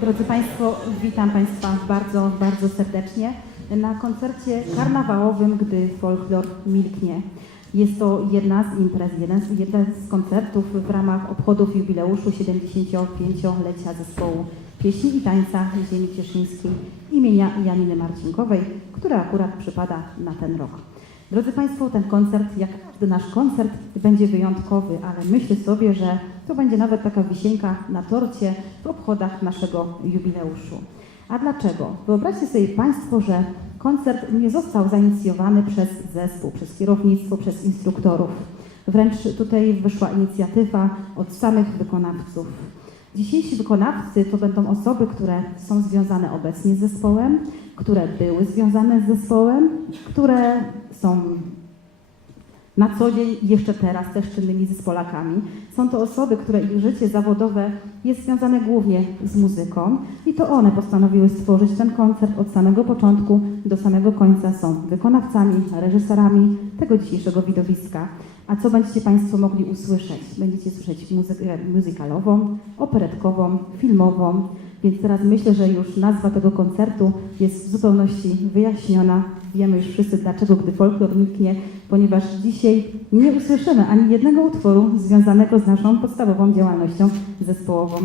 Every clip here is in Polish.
Drodzy Państwo, witam Państwa bardzo, bardzo serdecznie na koncercie karnawałowym, gdy folklor milknie. Jest to jedna z imprez, jeden z, jeden z koncertów w ramach obchodów jubileuszu 75-lecia zespołu pieśni i tańca ziemi cieszyńskiej imienia Janiny Marcinkowej, która akurat przypada na ten rok. Drodzy Państwo, ten koncert, jak każdy nasz koncert, będzie wyjątkowy, ale myślę sobie, że to będzie nawet taka wisienka na torcie w obchodach naszego jubileuszu. A dlaczego? Wyobraźcie sobie Państwo, że koncert nie został zainicjowany przez zespół, przez kierownictwo, przez instruktorów. Wręcz tutaj wyszła inicjatywa od samych wykonawców. Dzisiejsi wykonawcy to będą osoby, które są związane obecnie z zespołem, które były związane z zespołem, które są na co dzień jeszcze teraz też czynnymi zespołakami. Są to osoby, które ich życie zawodowe jest związane głównie z muzyką i to one postanowiły stworzyć ten koncert od samego początku do samego końca. Są wykonawcami, reżyserami tego dzisiejszego widowiska. A co będziecie Państwo mogli usłyszeć? Będziecie słyszeć muzykę muzykalową, operetkową, filmową, więc teraz myślę, że już nazwa tego koncertu jest w zupełności wyjaśniona. Wiemy już wszyscy dlaczego, gdy folklor milknie, ponieważ dzisiaj nie usłyszymy ani jednego utworu związanego z naszą podstawową działalnością zespołową.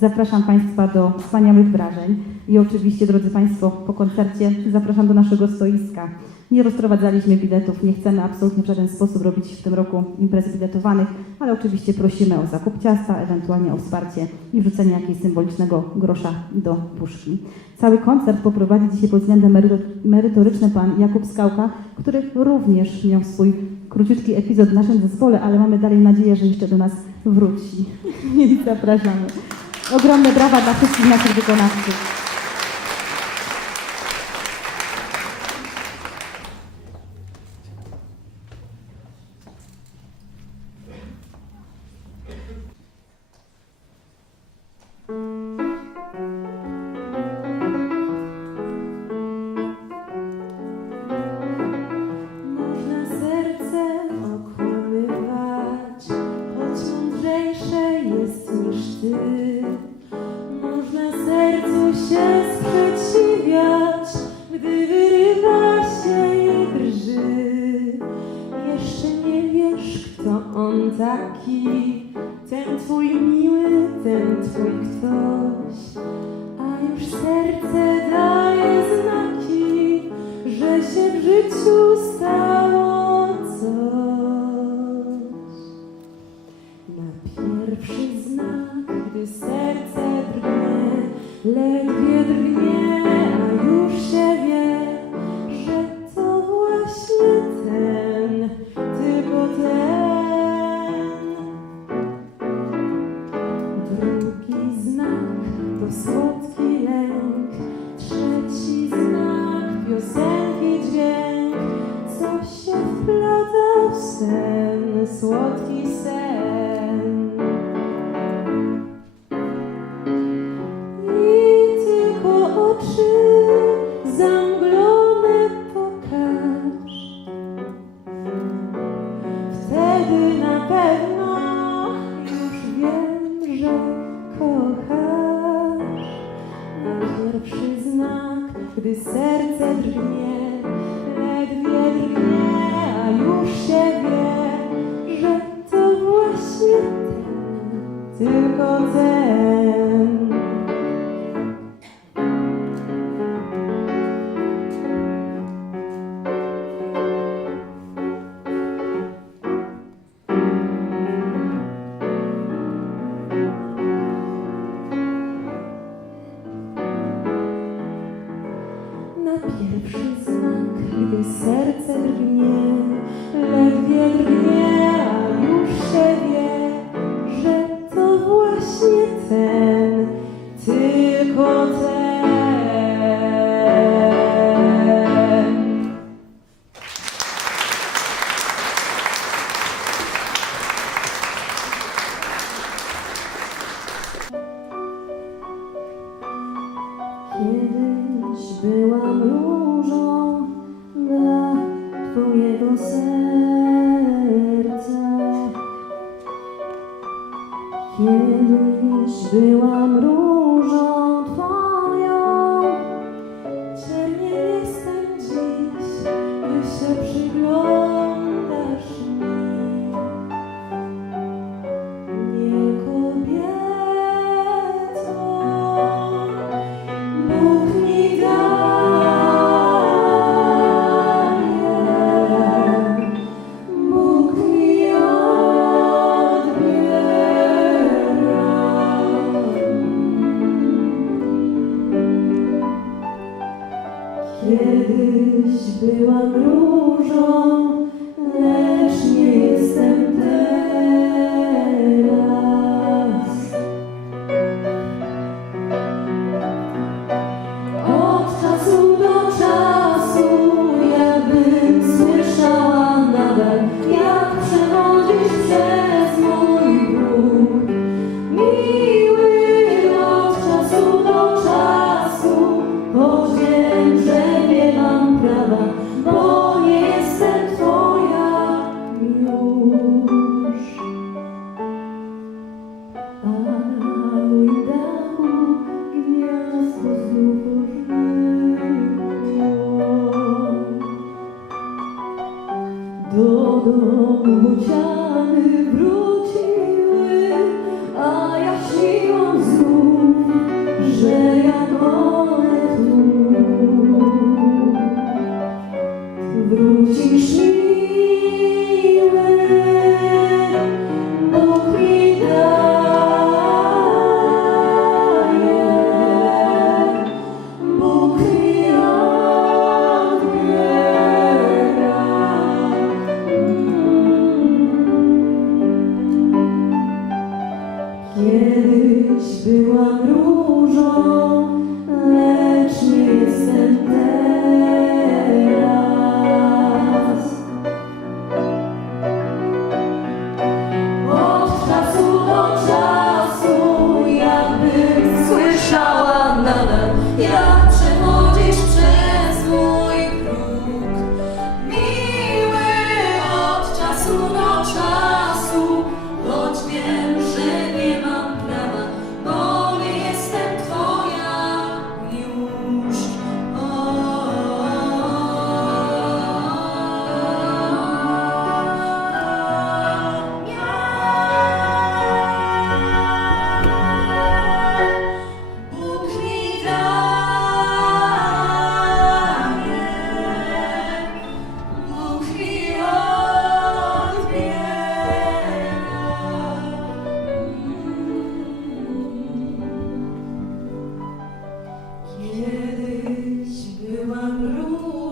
Zapraszam Państwa do wspaniałych wrażeń i oczywiście, drodzy Państwo, po koncercie zapraszam do naszego stoiska. Nie rozprowadzaliśmy biletów, nie chcemy absolutnie w żaden sposób robić w tym roku imprez biletowanych, ale oczywiście prosimy o zakup ciasta, ewentualnie o wsparcie i wrzucenie jakiegoś symbolicznego grosza do puszki. Cały koncert poprowadzi dzisiaj pod względem mery- merytorycznym pan Jakub Skałka, który również miał swój króciutki epizod w naszym zespole, ale mamy dalej nadzieję, że jeszcze do nas wróci. Zapraszamy. Ogromne brawa dla wszystkich naszych wykonawców. Można sercu się sprzeciwiać, gdy wyrywa się i drży. Jeszcze nie wiesz, kto on taki, ten twój miły, ten twój ktoś. A już serce daje znaki, że się w życiu sen, słodki sen. I tylko oczy zamglone pokaż. Wtedy na pewno już wiem, że kochasz. Na pierwszy znak, gdy serce drgnie, znak, Kiedyś byłam różą że ruh